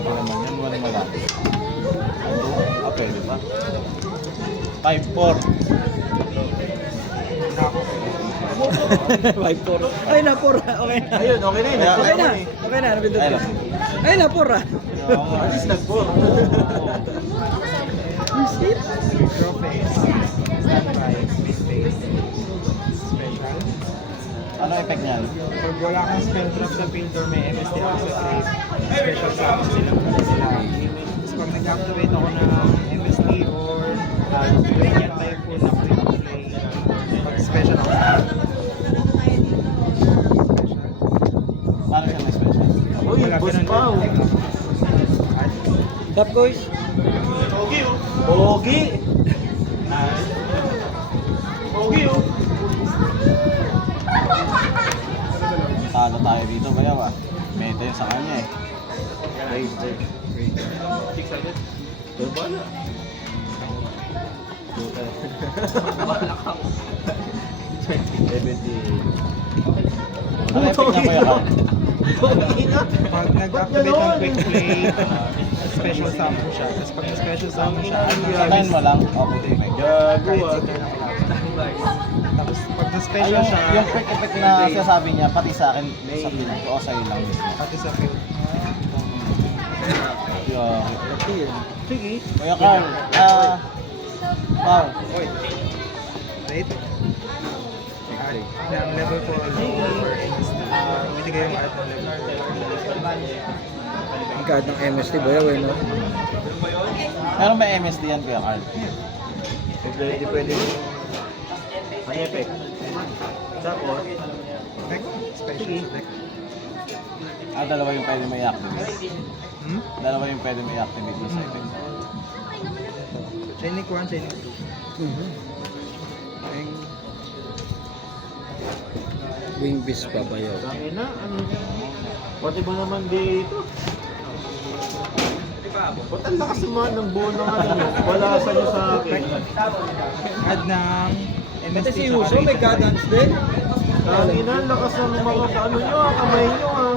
Grabe naman yun, walang malapit. Pwede ba? 5-4. 5-4. Ay, na-4. Okay na. Ayun, okay na yun. Okay na. Okay na. Napindot ko. Ay, na-4 ah. At least nag-4. Ano effect niyan? Pag wala kang spell trap sa field or may MST ako sa trade, special summon sila muna sila. Tapos pag nag-activate ako ng MST or Radiant Typhoon na quick play, pag special ako sa Paano siya may special? Uy, boss Pao. Top boys. Pogi. Talo tayo dito, bayaw ah. Meta yun sa kanya eh. Bala. Ano effect niya kuya ka? pag nag-activate ng quick play, special summon siya. Tapos pag special summon siya, Sabayin mo lang. Okay, effect. Gago kahit ah. sino na kailangan. Tapos pag Ay, na-special siya, yung quick effect na sinasabi niya, pati sa akin, sa piling ko o sa'yo lang mismo. pati sa field. Yeah. Sige. Kuya Carl, wow. Right? Ang level 4 binigay yung art ng level 4. Ang card ng MST ba yun, no? Meron ba MSD yan, Kuya Carl? Hindi pwede. Ang effect. Tapos, Deck, special deck. Dalawa yung pwede may activate. Hmm? Dalawa yung pwede may activate sa effect. Chaining 1, Chaining 2. Wing Beast pa ba yun? tangin na, ano? Pati ba naman dito? Ba't ang lakas naman ng buo ng ano nyo? Wala sa nyo sa akin. Add ng MST Kasi si Uso may guidance din. Tangin na, ang lakas ng mga ano nyo kamay nyo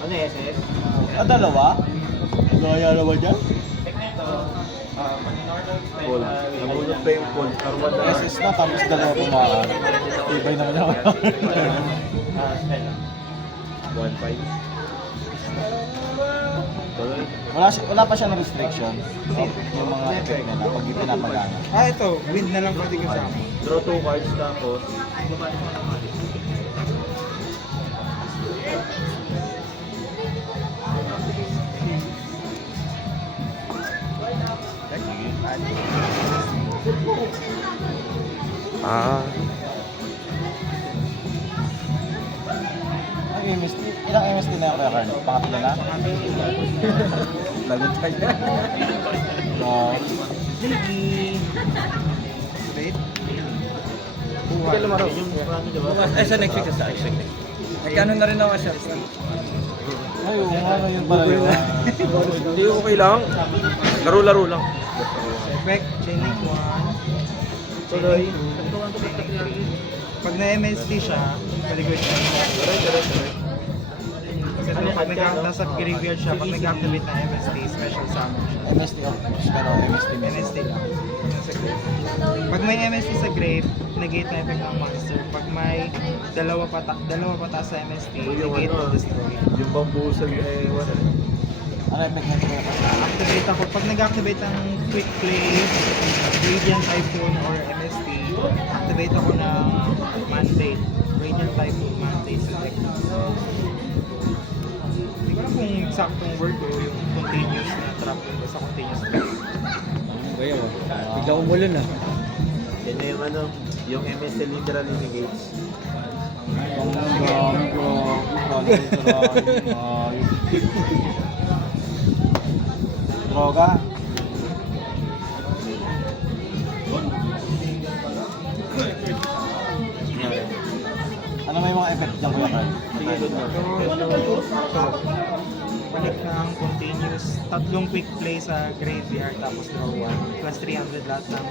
Ano SS? Dalawa? Gaya naman dyan? Call. Nabunod pa yung call. Karwan na. SS na, tapos dalawa pumakan. Ibay naman ako. 1.5. Tuloy. Wala pa siya na restriction. Yung mga effect nila pag hindi pinapagana. Ito, wind na lang pwede kasama. Draw 2 cards tapos. Ang MST, ilang MST na yung Kuya Carl? Pangatlo na? Lagot tayo. Straight. Kaya lumaro. Yung ano diba? Ay, sa next week sa next week. Nagkano na rin ako sa Ay, ano yun pala yun? Hindi okay lang. Laro-laro lang. Effect, Chaining 1. Tuloy. Pag na-MST siya, paligwit siya. Kasi pag nasa graveyard siya, pag nag-activate na MST, special summon siya. MST of course, pero MST MST lang. Sa grave. Pag may MST sa grave, negate na effect ng monster. Pag may dalawa pataas sa MST, negate ano, or destroy. Yung bambusan eh, wala. Ano effect na ito Kuya Carl? Activate ako. Pag nag-activate ang quick play, Radiant Typhoon or MST, activate ako ng mandate. Radiant Typhoon mandate sa deck. Hindi ko alam kung eksaktong word o yung continuous na trap yun basta continuous trap. Bayaw ah. Biglang umulan ah. Yan na yung ano, yung MST literally negates. Ang dami ko. Droga. Ano may mga effect dyan Kuya Carl? Sige, good luck. Balik ng continuous tatlong quick play sa graveyard tapos draw 1 plus 300 lahat ng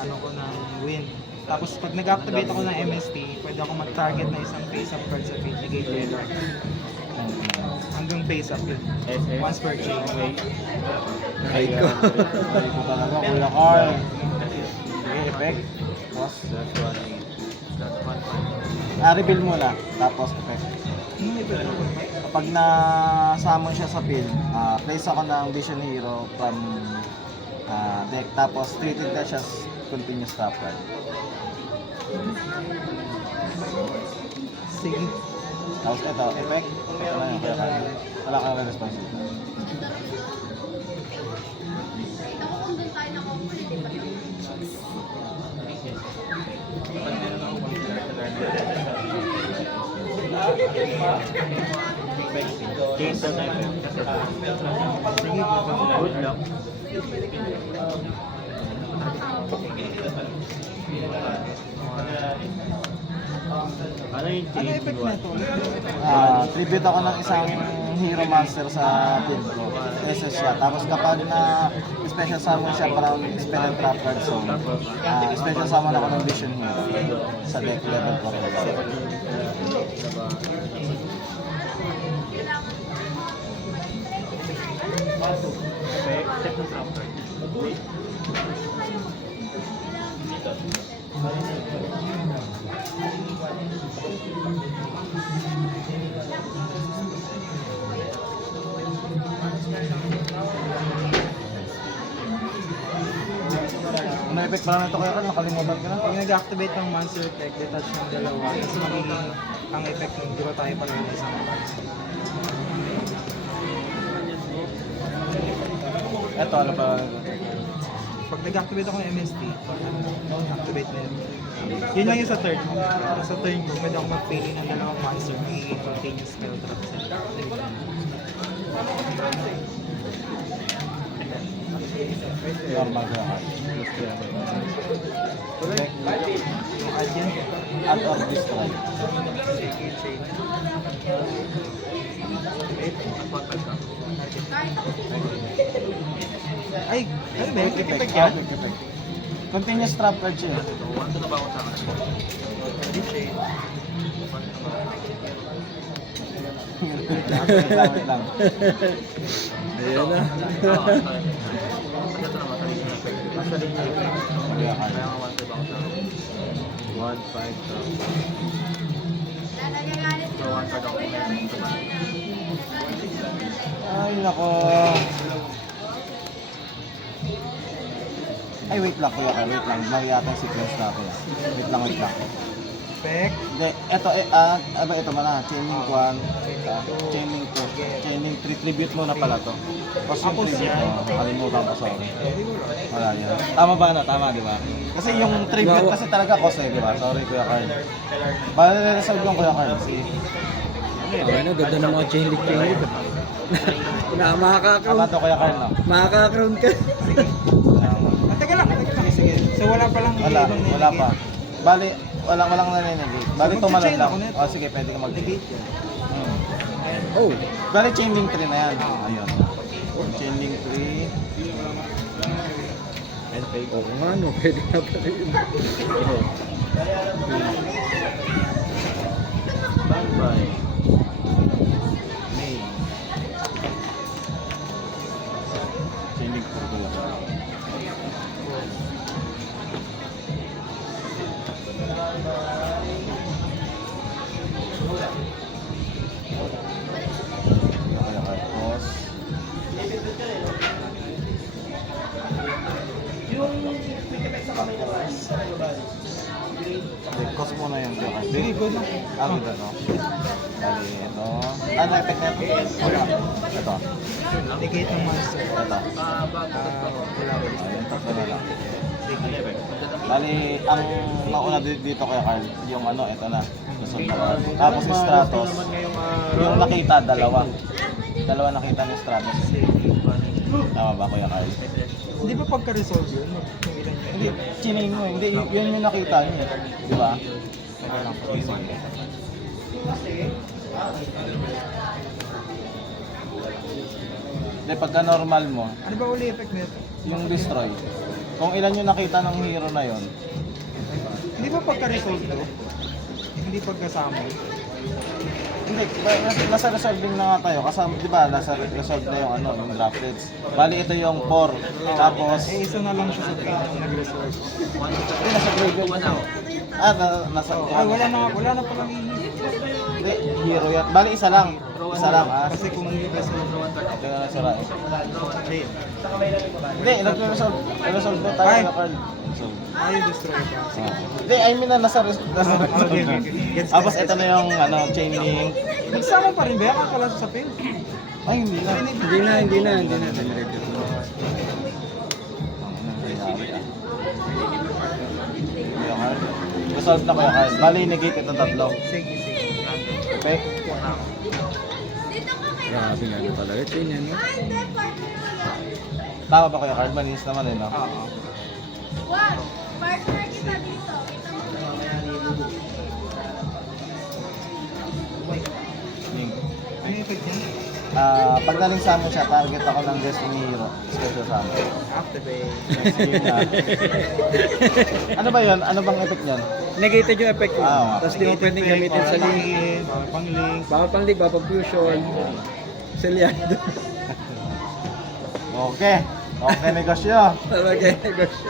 ano ko ng win. Tapos pag nag-activate ako ng MST, pwede ako mag-target na isang face-up card sa field, negate yung card. Hanggang face up yun. Once per chain. Ay ko. Ay ko talaga, Kuya Carl. Sige, effect. Tapos, reveal muna. Tapos, effect. Kapag na-summon siya sa field, place ako ng Vision Hero from deck. Tapos, treated na siya as continuous trap card. Sige. Tapos ito, effect. Ito na yung Kuya Carl. Wala kang response. Sige, good luck. Ano effect na ito? Tribute ako ng isang hero monster sa field ko. SS siya. Tapos kapag na special summon siya from spell and trap card zone, special summon ako ng Vision Hero sa deck level 4. Ano effect pala nito kaya nakalimutan ko na? Pag nag-activate ng monster effect, detach ng dalawa, tapos magiging ang effect ng di ba tayo pa rin isang monster. Ito ano pa? Pag nag-activate ako ng MST, activate na yun. Yun lang yung sa turn. Sa turn ko, pwede ako mag-pili ng dalawang monster, magiging continuous spell trap set. Normal ko yan. Yung add yan, Add or destroy. ay, ano ba? Quick effect. Quick effect. Continuous trap card siya. Wait lang. Ayan na. Kuya Carl. 1-5. Ay, nako. Ay, wait lang, Kuya Carl. Wait lang. Mali yata yung sequence na ako. Wait lang. Effect. Hindi, eto, ito mana. Chaining 1, chaining 2, chaining 3. Tribute muna pala to. Tapos yung tribute, kalimutan ko, sorry. Wala yan. Tama ba na? Tama, di ba? Kasi yung tribute kasi talaga cost di ba? Sorry, Kuya Carl. Bale-resolve yung Kuya Carl. Okay na, ganda ng mga chain link. Makaka-crown. Tama to, Kuya Carl, no? Makaka-crown ka. Teka lang. Sige. So wala palang Wala pa. Bali, walang naninegate. Bali, So, tumalon mag-chain lang. ako nito. Sige, pwede ka mag-negate. Oh, Bali, chain link 3 na yan. Ayun. Chain link 3. oo nga no, pwede na pa rin. Chain link 4 ko lang. Cost mo na yung joke. Sige, good lang. Good no? Bali, ito. Na-effect na ito. Ito. Negate ng monster. Ito. Wala ba? Ayun, tatlo na lang. Bali, ang nauna dito kay Carl, yung ito na. Susunod na. Tapos yung Stratos, yung nakita, dalawa. Dalawa nakita ni Stratos. Tama ba, Kuya Carl? Hindi ba pagka-resolve yun? Kung ilan yun? Hindi, chinin mo. Hindi, yun yung nakita niya. Di ba? Teka lang. Hindi, pagka normal mo, Ano ba uli effect nito? yung destroy. Kung ilan yung nakita ng hero na yon, Hindi ba pagka-resolve to? Hindi pagkasama. Hindi, nasa resolving na nga tayo. Kasama, di ba, nasa resolve na yung ano, yung droplets. Bali, ito yung 4. Tapos, Isa na lang siya sa paint ang nag-reserve. hindi, nasa graveyard na. Nasa, Wala na palang Hindi, hero yan. Bali, isa lang. Isa lang, Kasi kung i-reserve Ito na nasira eh. Hindi, nag-resolve na tayo Ay. na card. So, destroy pa. hindi, I mean na nasa resolve Okay, na. okay. Gets, Tapos gets, ito na yung ano, chain link. Nagsama pa rin ba? Yan pala sa paint. Ay, hindi na. Hindi na. Kuya Carl. Resolve na Kuya Carl. Bali, negate ito tatlo. Sige. Okay? Grabe nga ano talaga. Chain yan, no? Tama ba Kuya Carl? Malinis naman eh, no? Oo. Wow! Partner kita dito. Kita mo. Link. Ano yung effect niya? Pag naling summon siya, target ako ng Destiny Hero. Special summon. Activate. Sige na. Ano ba yun? Ano bang effect niyan? Negated yung effect mo. Ah, Tapos di mo pwedeng gamitin sa link. Pang-link. Baka pang link, baka fusion. Selyado. Okay. Okay, negosyo. Talaga yung negosyo.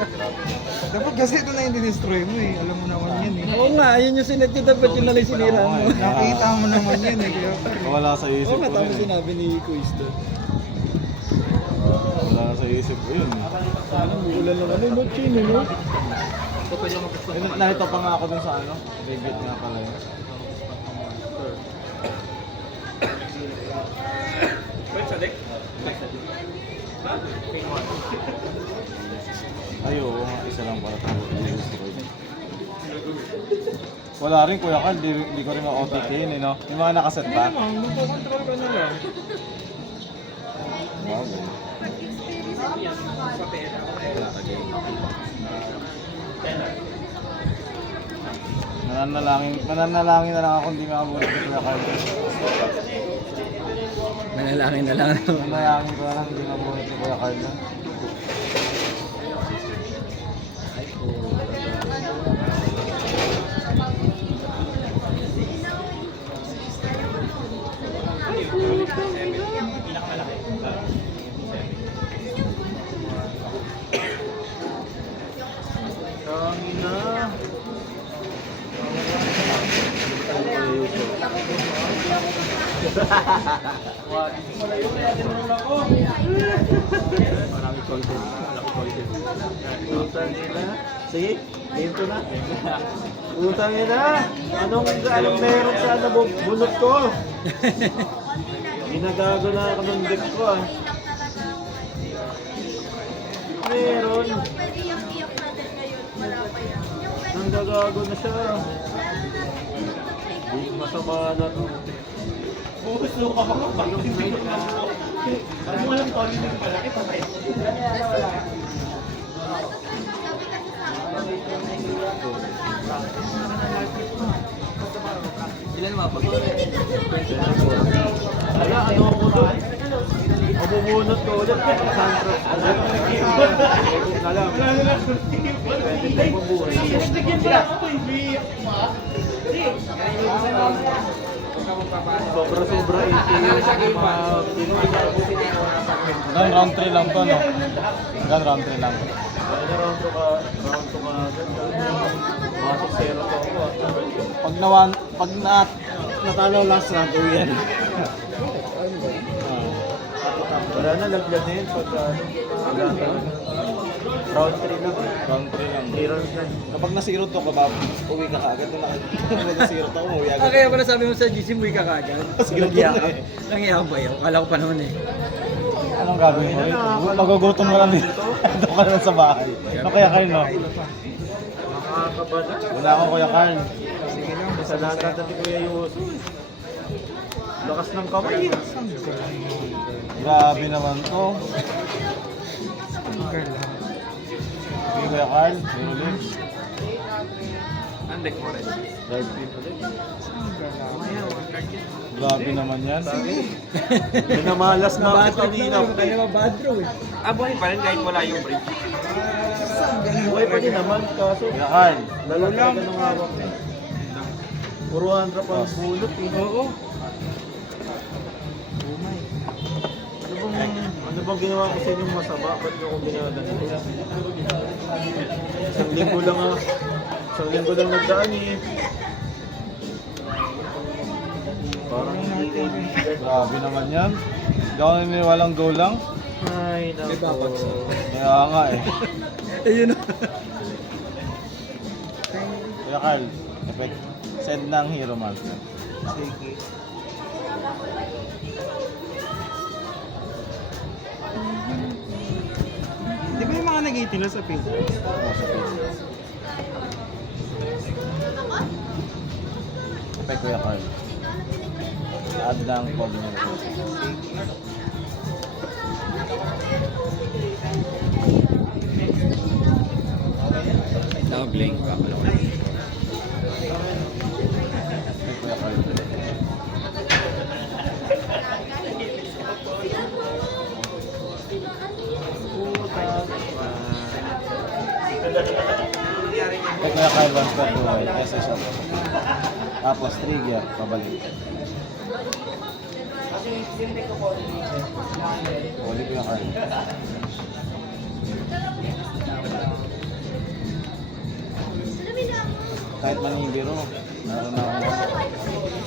Dapat kasi ito na yung dinestroy mo eh. Alam mo naman yan eh. Oo nga, yun yung sinet ko. Dapat yun na lang sinira mo. Nakita mo naman yan eh. Kaya Wala sa isip Oo ko nga, tama yun. sinabi ni Quiz doon. Wala sa isip ko yun. Ulan lang ano, no chain, no? Narito pa nga ako dun sa ano. Graveyard nga pala yun. Ay, oo nga. Isa lang pala tayo. Wala rin Kuya Carl. Di ko rin ma-OTK yun eh, no? Yung mga nakaset ba? magpo-control ka na lang. Mananalangin na lang ako hindi makabulit ni Kuya Carl. Manalangin na lang. Mananalangin ko na lang hindi makabulit ni Kuya Carl. Tangin na. Utang nila. Sige, dito na. Utang nila. Anong meron sa bunot ko? Ginagago na ako ng deck ko ah. Meron. Pwede iyak-iyak natin ngayon. Wala pa yan. Nanggagago na siya. Di masama na to. Puso ka pa ka. Ano mo lang tawag yung malaki pa tayo. Ilan mga pag? Wala, ano ako to? Mabubunot ko ulit. Santos. Wala na. Sobra-sobra 80. Hanggang round 3 lang to, no? Hanggang round 3 lang. Round 2 ka. Pasok 0 to ako. Pag natalo last round, uwi yan. Wala na, laglag na yun. Wala talaga. Round 3 lang. Round 3 lang. 3 rounds na. Kapag na-zero to ka ba, uwi ka kaagad. Kapag na-zero to, umuwi agad. Kaya pala sabi mo sa GC, muwi ka kagad. Sige, Nangiyak to ka. eh. Nangiyak ba yun? Kala ko pa naman eh. Anong gagawin mo? Magugutom ka lang dito. Ito ka lang sa bahay. Ano Kuya Carl, no? Wala ako Kuya Carl. Sige lang. Sa lahat natin Kuya Yuso. Lakas ng kamay. Grabe naman to. Sige Kuya Carl, may ulit. Andek mo rin. Guard pin ulit. Grabe naman yan. Pinamalas na ako Bad trip kanina. naman. Kaya bad draw eh. Buhay pa rin kahit wala yung bridge. Buhay pa din naman kaso. Kuya Carl, dalawa lang. Anong hawak niya? Puro hand drop ang bulot eh. Oo. Ano bang ginawa ko sa inyo masama? Ba't nyo ako ginawa ganito? Isang linggo lang nagdaan eh. Parang Grabe naman yan. Gawin mo walang go lang. ay May nako. babagsak. Kaya nga eh. Ayun na. Kuya Carl, effect. Send ng Hero Master. Sige. Di ba yung mga nag-18 na sa Pinterest? Oo, sa page. Effect Kuya Carl. Add ng coordinator. Naka-blink ka. Effect Kuya Carl. Effect Kuya Carl, one square to white. SS up. Tapos trigger, pabalik. Huli Kuya Carl. Kahit manibiro, meron na akong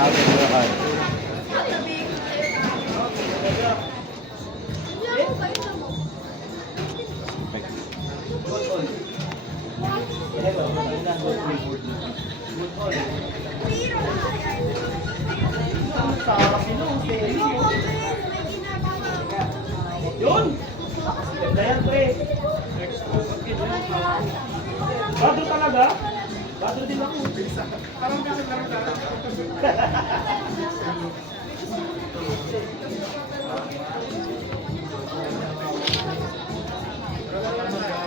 Tapos Kuya Carl. Effect.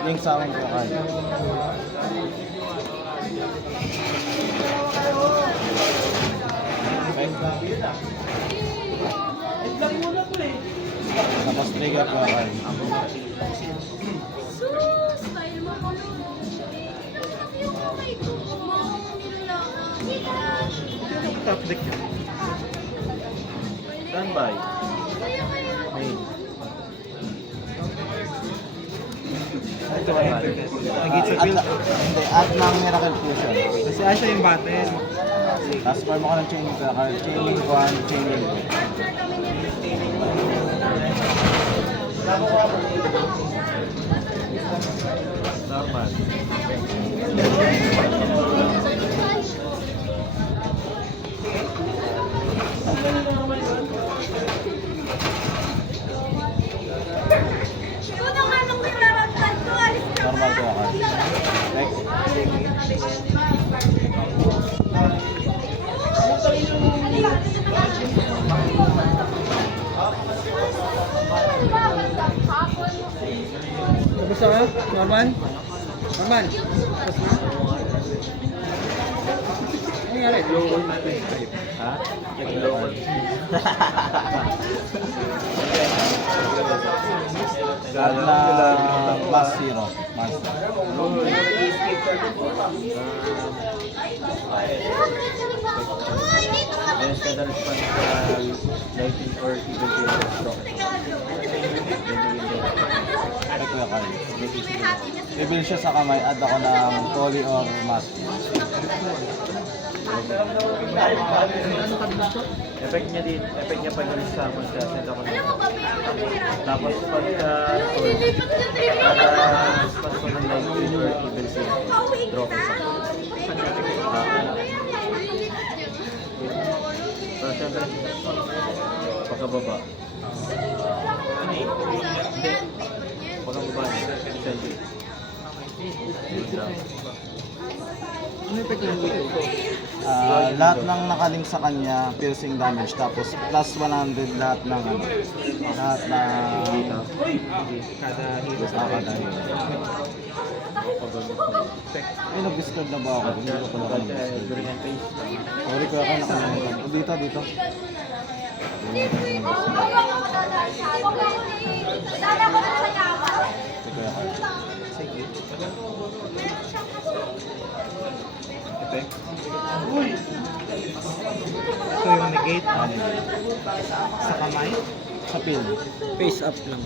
Link sa akin Kuya Carl. Tapos trigger Kuya Carl. Style mo ko nun. Nakita yung kamay ko. Mga nilalang. Top deck yun. Standby. Kaya kaya. Main. Ito ay nag-18 sa Hindi, add ng Miracle Fusion. Kasi Asha yung battle. Tapos form mo ka ng chaining Kuya Carl. Chaining 1, chaining 2. Normal. Ikaw na nga nung niraramdaman ko. Alis ka. Normal Kuya Carl. Next. Tapos ka? Norman? Norman? Tapos na? Ano nangyari? Lower na type. Ha? Nag-lower. Add ng plus 0. Master. Then, kada response sa lighting or even zero stroke. Effect Kuya Carl. Reveal siya sa kamay. Add ako ng Poly or Master. Effect niya pag nag-summon siya, send ako Alam mo ba, meron kami sira. Tapos pagka Nililipat ka tayo. response ko ng lighting or even zero, Pauwi draw kita. ko isa. Nililipat niya. So, syempre, pagkababa. Pagkababa niya, send it. Ano yung pagkakas ko? Lahat ng nakalink sa kanya, piercing damage. Tapos plus 100 lahat ng ano. Lahat ng Kada hero sa nakakadahil. Ay, nag-discard na ba ako? Hindi ko pala ako nag-discard. During and face. Sorry kuya Carl, nakalimutan ko. Dito, dito. Si kuya Carl. Ito yung negate sa kamay. Sa pin. Face up lang.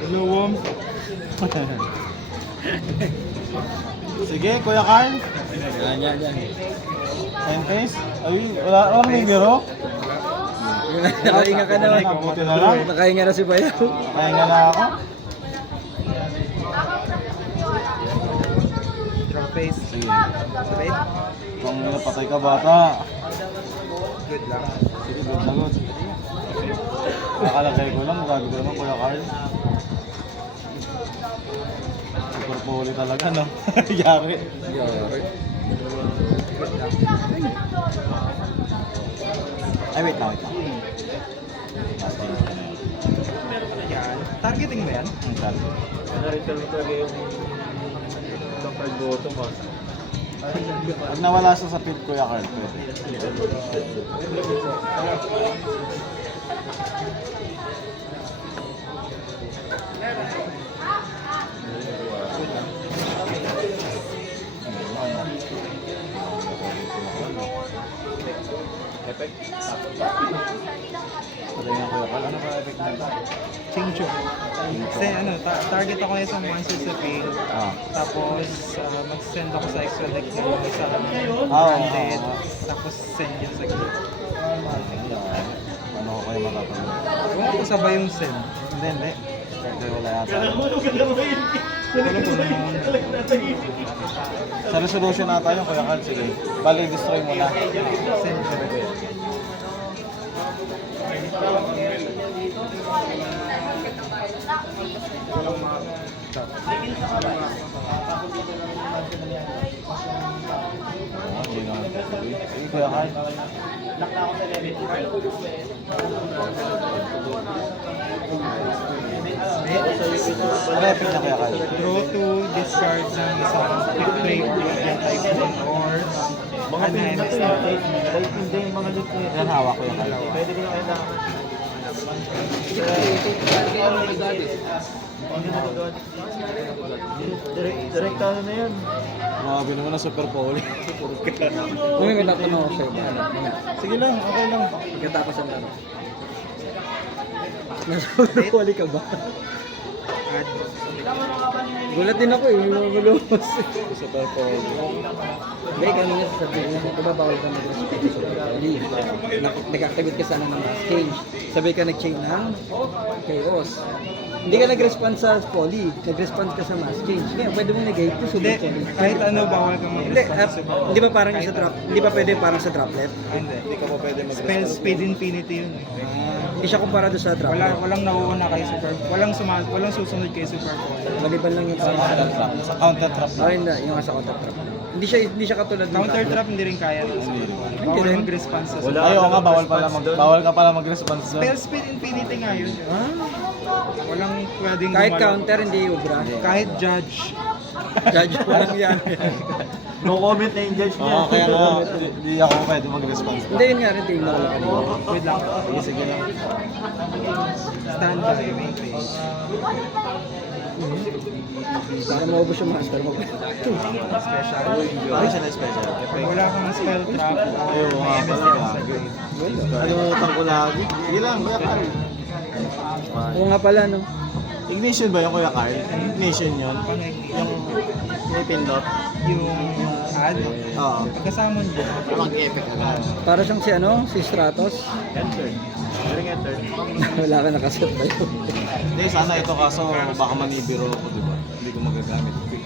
Hello, Wom. Sige, kuya Carl. Yan. Same face. Ay, wala may biro. Nakahinga ka naman. Buti na lang. Nakahinga na si Bayaw. Kaya nga na ako. Drop face. Sige. Straight. Kung napatay ka bata. Good lang. Sige, good na good. Nakalagay ko lang, gago ko naman kuya Carl. Super poli talaga, no? Yari. Ay, wait lang. Last game ko na yun. Yan. Targeting ba yan? Ang target. Narito mo talaga yung kapag bottom ah. Pag nawala siya sa pit, kuya Carl, pwede. Effect. Pwede nga kuya Carl, ano pa effect nito? Chincho. Ano, target ako isang monster sa field. Ah. Tapos, mag-send ako sa extra deck mo sa Oo. undead. Tapos, send yun sa group. Ano ko kayo matatanong? Kung ako sabay yung send. Hindi. Pwede wala yata. Wala ko naman. Sa resolution nata yung kuya Carl, sige. Bali, destroy mo na. Send ko. Oo, hindi naman pwede. Sige, kuya Carl. Ano effect na kuya Carl? Draw to discard ng isang quick play Guardian Typhoon or mga MST. Hindi yung mga loot niya. Ilan hawak kuya Carl? Pwede ko na kailangan. Direct ano na yan. Grabe naman na super poly. May tatanong ako sa'yo. Sige lang, okay lang. Pagkatapos ang laro. Nasa ka ba? Add. Gulat din ako eh, may mga gulumos. Super poly. Hindi, kanina sasabihin mo, diba bawal ka mag-respect sa super poly? Nagkakagot ka sana ng change. Sabi ka nag-change ng chaos. Hindi ka nag-respond sa poly, nag-respond ka sa mass change. Ngayon, pwede mo nag-hate to super Hindi, change. kahit ano, bawal kang Hindi, mag-response sa hindi ba parang sa drop? Hindi ba pwede parang sa droplet? Hindi. Hindi ka mo pwede Spell mag-respond. Speed Infinity yun. Hindi siya kumpara doon sa droplet. Walang nauuna kay Super. Walang susunod kay Super Bowl. Maliban lang yung Sa counter trap. Sa counter trap. Oh, hindi, yung sa counter trap. Hindi siya katulad ng Counter droplet. trap hindi rin kaya. Bawal rin. mag-response sa Wala. Super. Ay, oo nga, bawal ka pala mag-response doon. Spell Speed Infinity nga yun. Walang pwedeng Kahit gumalaw. counter, hindi ubra. Kahit judge. Judge mo lang yan. No comment na yung judge niya. Oo, kaya nga, di ako pwede mag-response. Hindi, yun nga rin, tingnan ko lang kanina. Wait lang. Sige, sige lang. Standby, main page. Para maubos yung master mo. Special. Ay, siya na special. Pag wala kang spell trap, Ay, oo nga may pala, MST sa gago. grave. Kalimutan ko lagi. Sige lang, kuya Carl. Oo nga pala, no? Ignition ba yung kuya Carl? Ignition yun. Ano yung May pindot. yung add? Oo. Pagkasamon dyan. Mag-effect agad. Para siyang si ano, si Stratos. Enter. During enter. Wala ka nakaset ba yun? Hindi, sana ito kaso baka manibiro ako, di ba? Hindi ko magagamit. Quick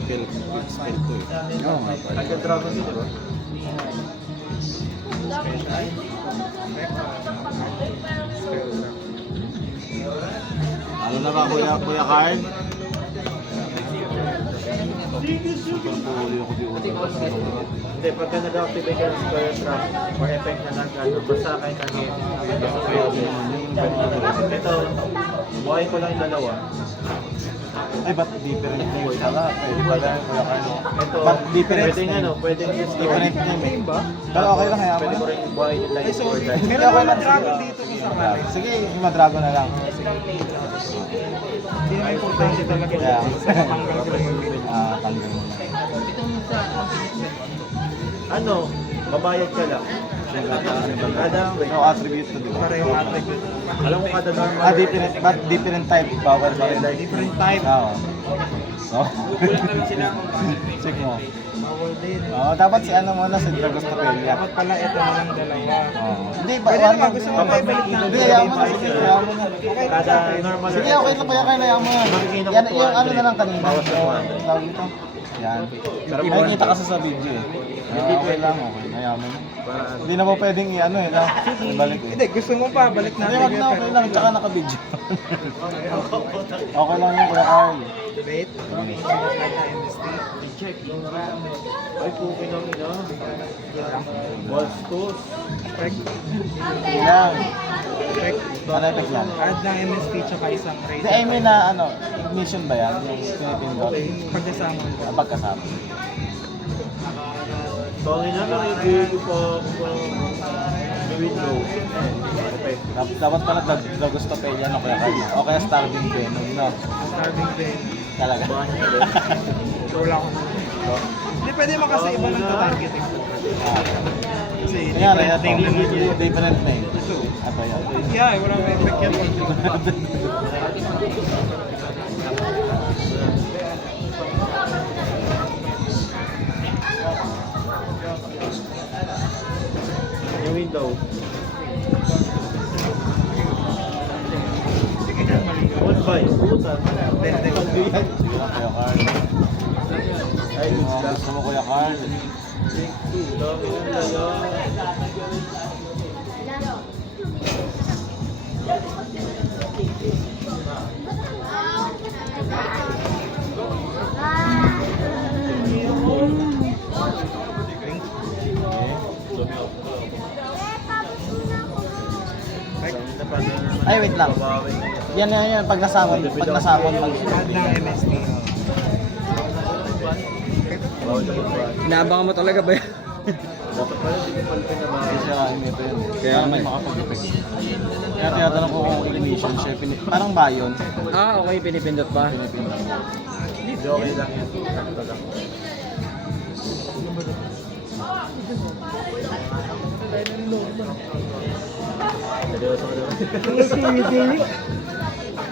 spell to eh. Oo nga pala. Nagka-dragon din, di ba? Ano na ba kuya Carl? Super puli ako di ulo. Hindi, pagka nag-activate ka ng square trap or effect na ano, basta kahit ano, ito, buhay ko lang yung dalawa. Ay, ba't different name pala? Pwede pala yung Kuya Carl. Ito, Ba't different pwedeng name? ano, pwedeng Different name eh. Pero okay lang, hayaan mo Pwede na. ko rin buhay yung light or light. Hindi, Meron okay mga lang. dragon dito kung sakali. Sige, yung Madrago na lang. Hindi naman importante talaga Kaya, tanggal ko lang yung video. tanggal mo na. Ano, babayad ka lang. Kada wait. No attribute to, di ba? Parehong attribute. Alam mo kada normal. Different, but different type, power pa rin. Different type. Oo. So, check mo. Bawal din. Dapat si ano muna, si Dragostopellia. Dapat pala ito na lang dalawa. Hindi, Pwede naman, gusto mo kapag ibalik natin. Hindi, hayaan mo na, sige, hayaan mo na. Kada normal. Sige, okay lang kaya hayaan mo na. Yan, yung ano na lang kanina. Bawas na Tawag ito. Yan. May kita kasi sa video eh. Okay lang, okay. Hayaan mo na. Hindi na mo pwedeng i-ano eh, lang. Ibalik eh. Hindi, gusto mo pa, balik Hindi, natin. wag na, okay lang. Tsaka naka-video. Okay lang yung Kuya Carl. Wait. Check yung ay pukin ng ina. Balls toes. Hindi lang. Ano effect lang? Add ng MST tsaka isang Hindi, rate. I mean na ano, ignition ba yan? Yung pinipindot? Pagkasama ko. Pagkasama. Tangin na lang yung ko window. Okay. Dapat pala Dragostopellia no Kuya Carl. O kaya Starving Venom, no? Starving din. Talaga. Wala ko. Hindi pwede mo kasi iba lang targeting. Kasi Kaya rin different name lang ito. yun. Different name. Ito. Ano yan? Yeah, wala may effect yan. Yung window. What by? Puta. Sige na Kuya Carl. Ay, Gusto mo Kuya Carl? Tangin na lang. Ay, wait lang. Yan. Pag nasamon, mag... Add ng MST. Inaabangan mo talaga ba yan? Dapat pala hindi ko palitin na mga Siya ito yun. Kaya may makapag-effect. Kaya tinatanong ko kung elimination siya. Parang bayon. Okay, pinipindot ba? Hindi, okay lang yan. Sakto lang. Seryoso ka naman.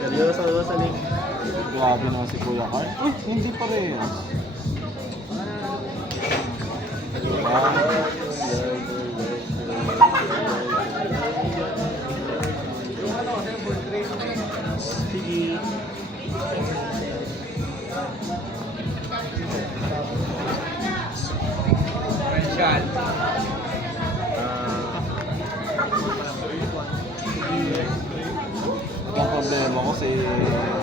Seryoso ka sa link. Grabe naman si Kuya Carl. Hindi parehas. Sige. Shot. Ang problema ko si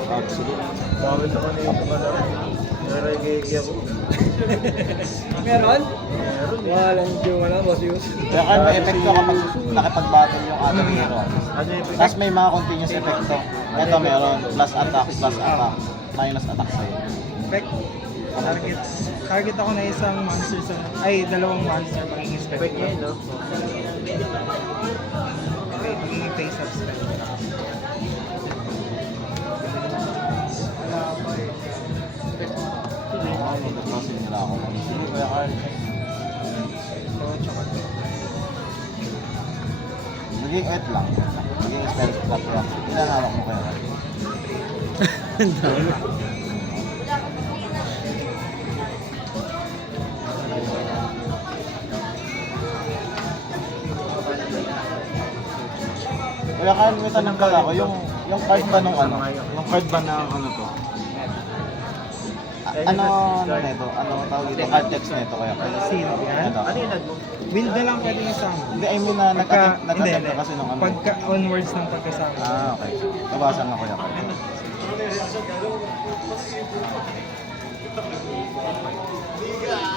Absolute. Bawal sa kanina ito ka lang. Naragigi ako. Meron? Meron eh. Walang yung boss Yus. Kaya Carl, may epekto kapag nakipag-battle yung other hero. Ano yung Tapos may mga continuous epekto. Ito meron, plus attack, minus attack sa'yo. Effect. Target ako na isang monster sa... Ay, dalawang monster magiging spell. effect niya, no? Okay, magiging face up spell. Mag-crossing nila ako. Sige, Kuya Carl. Maging wait lang. Maging spell slot lang. Ilan hawak mo Kuya Carl? Ang dami. Kuya Carl, may tanong pala ako. Yung card ba nung ano? Yung card ba ng ano to? Ano nito? Ano tawag ito? Card text nito Kuya Carl? Sino yan? Ito. Ano yung mo? Wind na lang pwedeng isama. Hindi, I mean na nagka-tap ka kasi nung ano. Pagka onwards ng pagkasama. Okay. Babasan na Kuya Carl.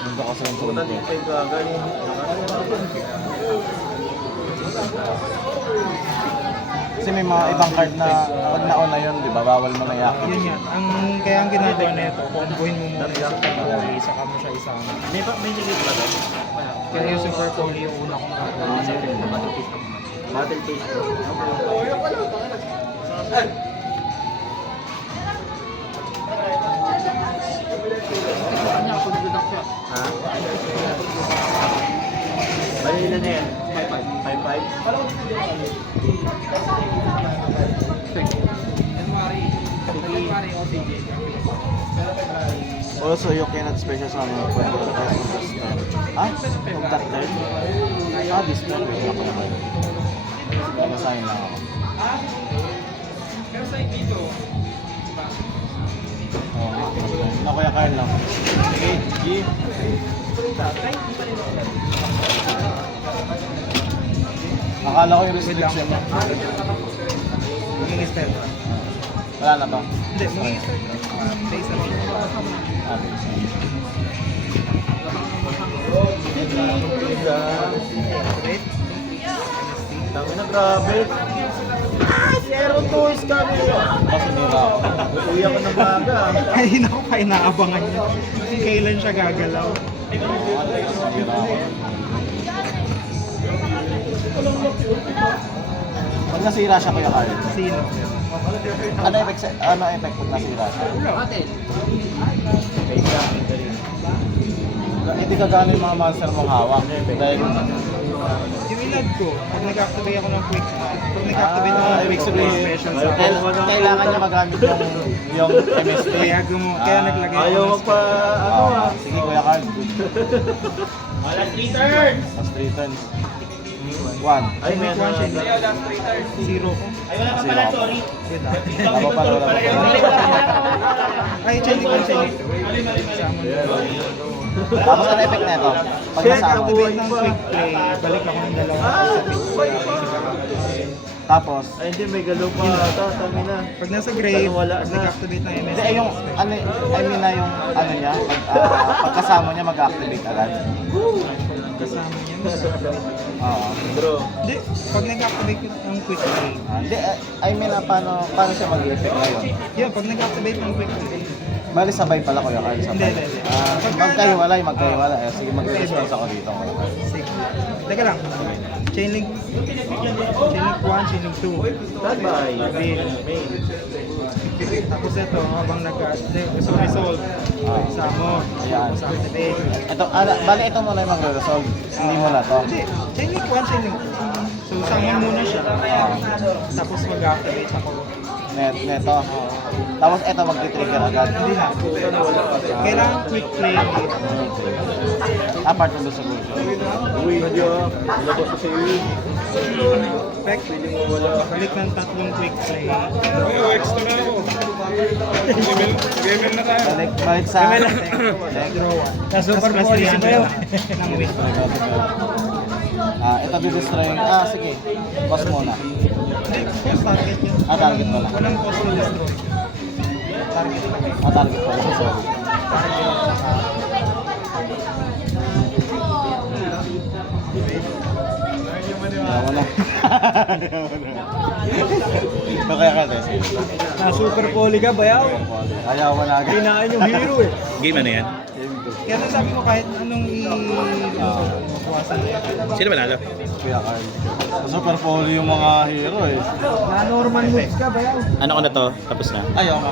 Hindi kasi yung Pumunta punto. dito yung gagay. Kasi may mga ibang card na pag nauna yun, di ba? Bawal mo na yakin. Yun yan. Kaya ang ginagawa na ito, comboin mo muna yung Super Poly, saka mo siya isama. May ligid ba doon? Kaya yung Super Poly yung una kong gagawin. Battle case bro. Ha? Bali ilan na yan? 5-5? Also, you cannot special summon when the rest of the start. Ah? Huwag that turn? Ah, this turn. Wait ako naman. Nag-assign lang ako. Oh, na Kuya Carl lang. Okay, G. Akala ko yung restriction mo. Maging spell. Wala na ba? Hindi, maging spell. Base na siya. Ah, base. Wait. Tangin na grabe. Zero tools kami. Kasi nila ako. Uya ka ng baga. Ay, naku pa, inaabangan niya. Kung kailan siya gagalaw. Nila ako. Pag nasira siya, Kuya Carl, Sino? ano effect pag nasira siya? Hindi ka gano'n yung mga monster mong hawak. Dahil, Yung ilag ko, pag nag-activate ako ng quick, pag nag-activate ako ng ibig quick sabihin, special sa kailangan niya magamit yung MST. Kaya naglagay ako Ayaw ng magpa... Ano ah? Sige, Kuya Carl. Last 3 turns. 1. Ay, may Quick one siya. Zero ko. Wait ah. Ako pa, wala pa. Ay, Chelly ko siya dito. Summon. Tapos ano effect na ito? Pag Check nasama. Activate ng quick play, balik ako ng dalawa sa quick play. Tapos, Ay, hindi. May galaw pa. Ito, tangin na. Pag nasa grave, Wala na. nag-activate ng MS. hindi, yung, ano, I mean na yung, ano niya, pagkasama niya mag-activate agad. Kasama niya. Oo. Bro. Hindi, pag nag-activate ng quick play, Hindi, I mean na paano siya mag-effect ngayon? yun, pag nag-activate ng quick play, Bali sabay pala Kuya Carl, sabay. Hindi. Magkahiwalay. Sige, mag-response ako dito. Kuya Carl. sige. Teka lang. Chain link 1, chain link 2. Standby. Reveal. Tapos ito, habang gusto resolve. Summon. Ayan. Tapos activate. Ito, bali ito muna yung magre-resolve. Hindi mo na to. Hindi, chain link 1, chain link 2. So, summon muna siya. Tapos mag-activate ako. Neto. Tapos ito mag-trigger agad. Hindi na. Kailangan quick play. Apart from the solution. Uy, hindi ah. Ilabas ko sa iyo. Effect. Balik ng tatlong quick play. Balik sa... Draw 1. Super policy ba yun? Ng win. Ito di-destroy. Sige. Pause muna. Hindi, post target yun. Target pala. Walang post to destroy. Target lang. Target pala. Sorry. Ayaw na. Kaya ka tayo sa'yo. Super poly ka, bayaw. Ayaw mo na agad. Hinaan yung hero eh. Game ano yan? Kaya sabi ko kahit anong makuwasan na yan. Sino manalo? Kuya Carl. Super poly yung mga hero eh. Na normal moves ka, bayaw. Ano ko na to? Tapos na? Ayaw nga.